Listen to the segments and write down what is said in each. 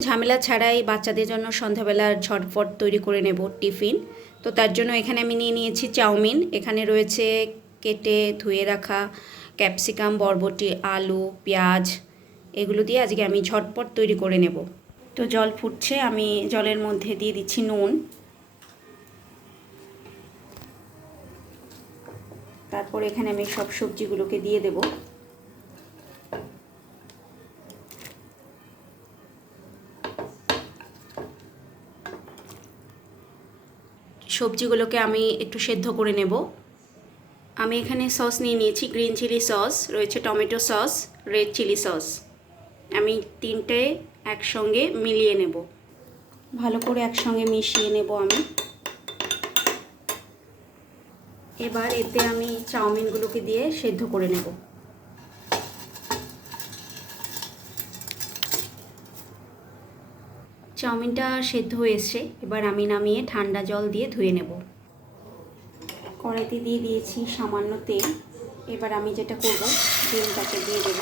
ঝামেলা ছাড়াই বাচ্চাদের জন্য সন্ধ্যাবেলার ঝটপট তৈরি করে নেব টিফিন। তো তার জন্য এখানে আমি নিয়ে নিয়েছি চাউমিন। এখানে রয়েছে কেটে ধুয়ে রাখা ক্যাপসিকাম, বরবটি, আলু, পেঁয়াজ। এগুলো দিয়ে আজকে আমি ঝটপট তৈরি করে নেব। তো জল ফুটছে, আমি জলের মধ্যে দিয়ে দিচ্ছি নুন। তারপর এখানে আমি সব সবজিগুলোকে দিয়ে দেব। সবজিগুলোকে আমি একটু সেদ্ধ করে নেব। আমি এখানে সস নিয়ে নিয়েছি, গ্রিন চিলি সস, রয়েছে tomato sauce, red chilli sauce. আমি তিনটে একসঙ্গে মিলিয়ে নেব, ভালো করে একসঙ্গে মিশিয়ে নেব আমি। এবার এতে আমি চাউমিনগুলোকে দিয়ে সেদ্ধ করে নেব। চাউমিনটা সেদ্ধ হয়ে এসছে, এবার আমি নামিয়ে ঠান্ডা জল দিয়ে ধুয়ে নেব। কড়াইতে দিয়ে দিয়েছি সামান্য তেল। এবার আমি যেটা করব, ডিমটাকে দিয়ে দেব।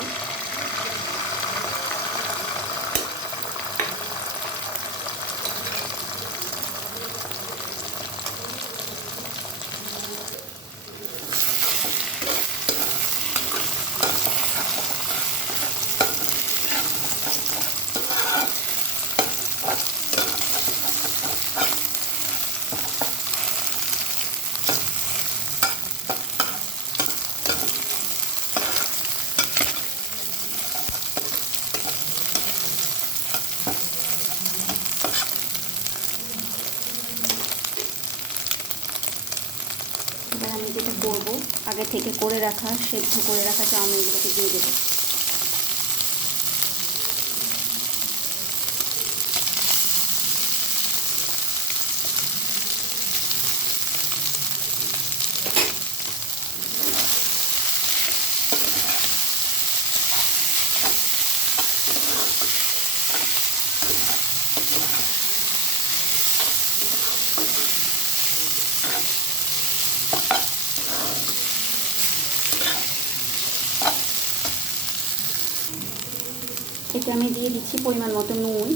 এবার আমি যেটা করব, আগে থেকে করে রাখা সেদ্ধ করে রাখা চাউমিনগুলোকে দিয়ে দেবো। এতে আমি দিয়ে দিচ্ছি পরিমাণ মতো নুন।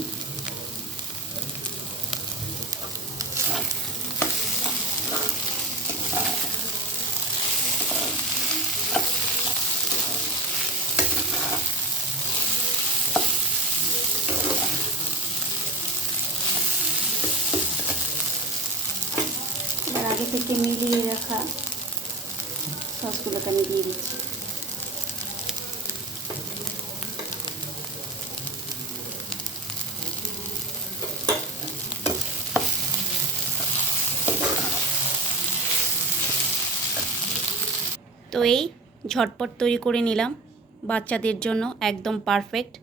এবার আগে থেকে মিলিয়ে রাখা সসগুলোকে আমি দিয়ে দিচ্ছি। তো এই ঝটপট তৈরি করে নিলাম বাচ্চাদের জন্য, একদম পারফেক্ট।